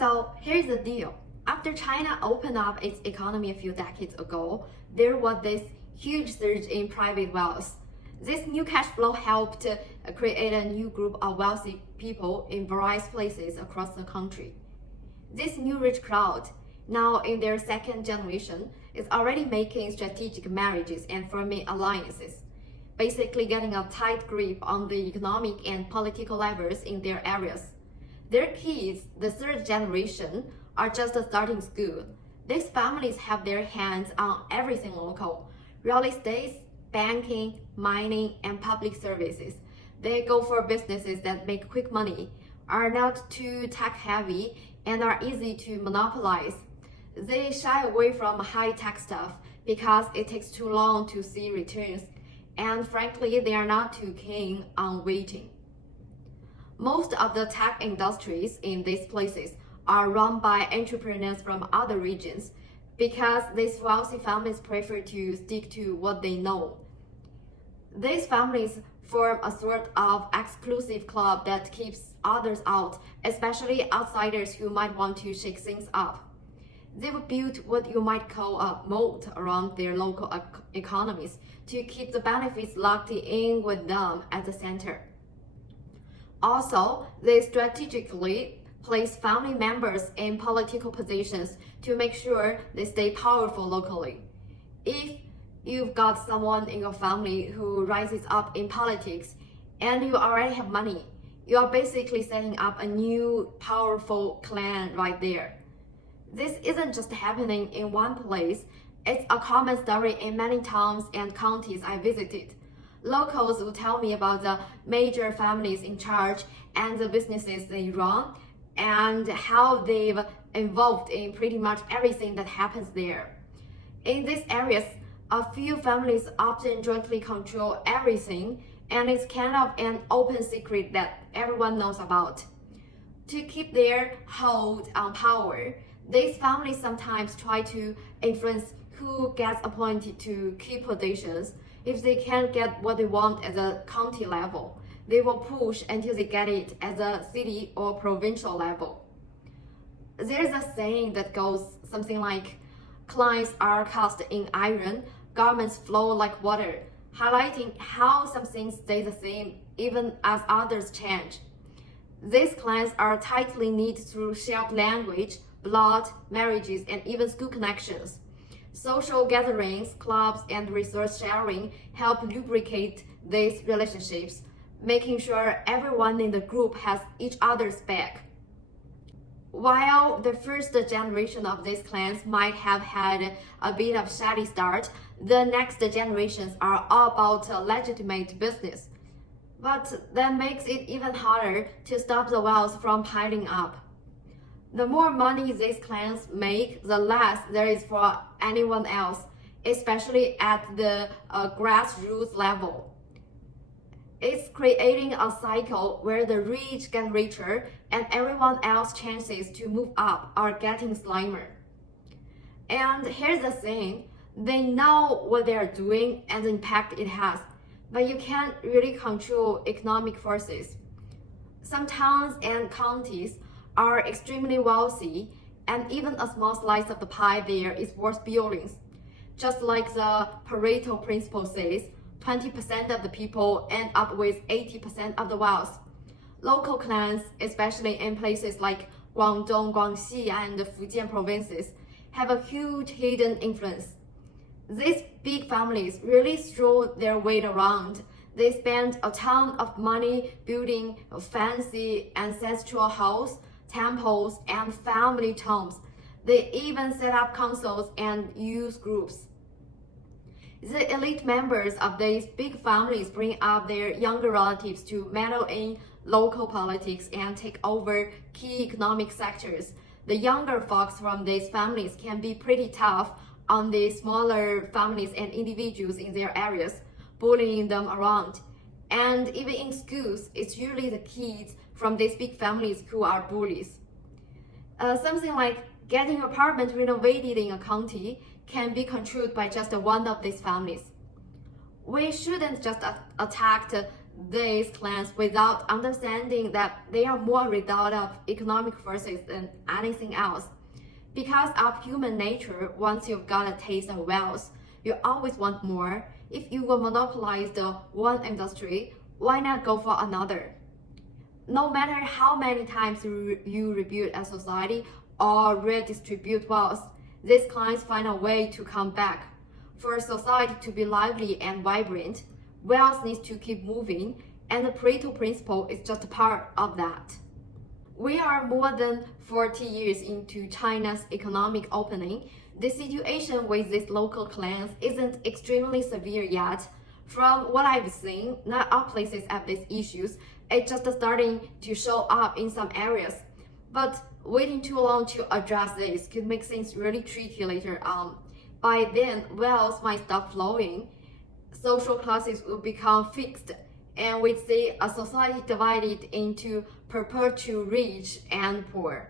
So here's the deal. After China opened up its economy a few decades ago, there was this huge surge in private wealth. This new cash flow helped create a new group of wealthy people in various places across the country. This new rich crowd, now in their second generation, is already making strategic marriages and forming alliances, basically getting a tight grip on the economic and political levers in their areas. Their kids, the third generation, are just starting school. These families have their hands on everything local: real estate, banking, mining, and public services. They go for businesses that make quick money, are not too tech heavy, and are easy to monopolize. They shy away from high-tech stuff because it takes too long to see returns, and frankly, they are not too keen on waiting. Most of the tech industries in these places are run by entrepreneurs from other regions because these wealthy families prefer to stick to what they know. These families form a sort of exclusive club that keeps others out, especially outsiders who might want to shake things up. They've built what you might call a moat around their local economies to keep the benefits locked in with them at the center. Also, they strategically place family members in political positions to make sure they stay powerful locally. If you've got someone in your family who rises up in politics and you already have money, you are basically setting up a new powerful clan right there. This isn't just happening in one place, it's a common story in many towns and counties I visited. Locals will tell me about the major families in charge and the businesses they run and how they've involved in pretty much everything that happens there. In these areas, a few families often jointly control everything, and it's kind of an open secret that everyone knows about. To keep their hold on power, these families sometimes try to influence who gets appointed to key positions. If they can't get what they want at the county level, they will push until they get it at the city or provincial level. There's a saying that goes something like, "Clients are cast in iron, garments flow like water," highlighting how some things stay the same even as others change. These clans are tightly knit through shared language, blood, marriages, and even school connections. Social gatherings, clubs, and resource sharing help lubricate these relationships, making sure everyone in the group has each other's back. While the first generation of these clans might have had a bit of shady start, the next generations are all about legitimate business. But that makes it even harder to stop the wealth from piling up. The more money these clans make, the less there is for anyone else, especially at the grassroots level. It's creating a cycle where the rich get richer and everyone else's chances to move up are getting slimmer. And here's the thing, they know what they are doing and the impact it has, but you can't really control economic forces. Some towns and counties are extremely wealthy, and even a small slice of the pie there is worth billions. Just like the Pareto principle says, 20% of the people end up with 80% of the wealth. Local clans, especially in places like Guangdong, Guangxi, and the Fujian provinces, have a huge hidden influence. These big families really throw their weight around. They spend a ton of money building fancy ancestral houses, temples, and family tombs. They even set up councils and youth groups. The elite members of these big families bring up their younger relatives to meddle in local politics and take over key economic sectors. The younger folks from these families can be pretty tough on the smaller families and individuals in their areas, bullying them around. And even in schools, it's usually the kids from these big families who are bullies. Something like getting an apartment renovated in a county can be controlled by just one of these families. We shouldn't just attack these clans without understanding that they are more a result of economic forces than anything else. Because of human nature, once you've got a taste of wealth, you always want more. If you will monopolize the one industry, why not go for another? No matter how many times you rebuild a society or redistribute wealth, these clients find a way to come back. For a society to be lively and vibrant, wealth needs to keep moving, and the Pareto principle is just a part of that. We are more than 40 years into China's economic opening. The situation with these local clans isn't extremely severe yet. From what I've seen, not all places have these issues. It's just starting to show up in some areas. But waiting too long to address this could make things really tricky later on. By then, wealth might stop flowing, social classes will become fixed, and we'd see a society divided into perpetual rich and poor.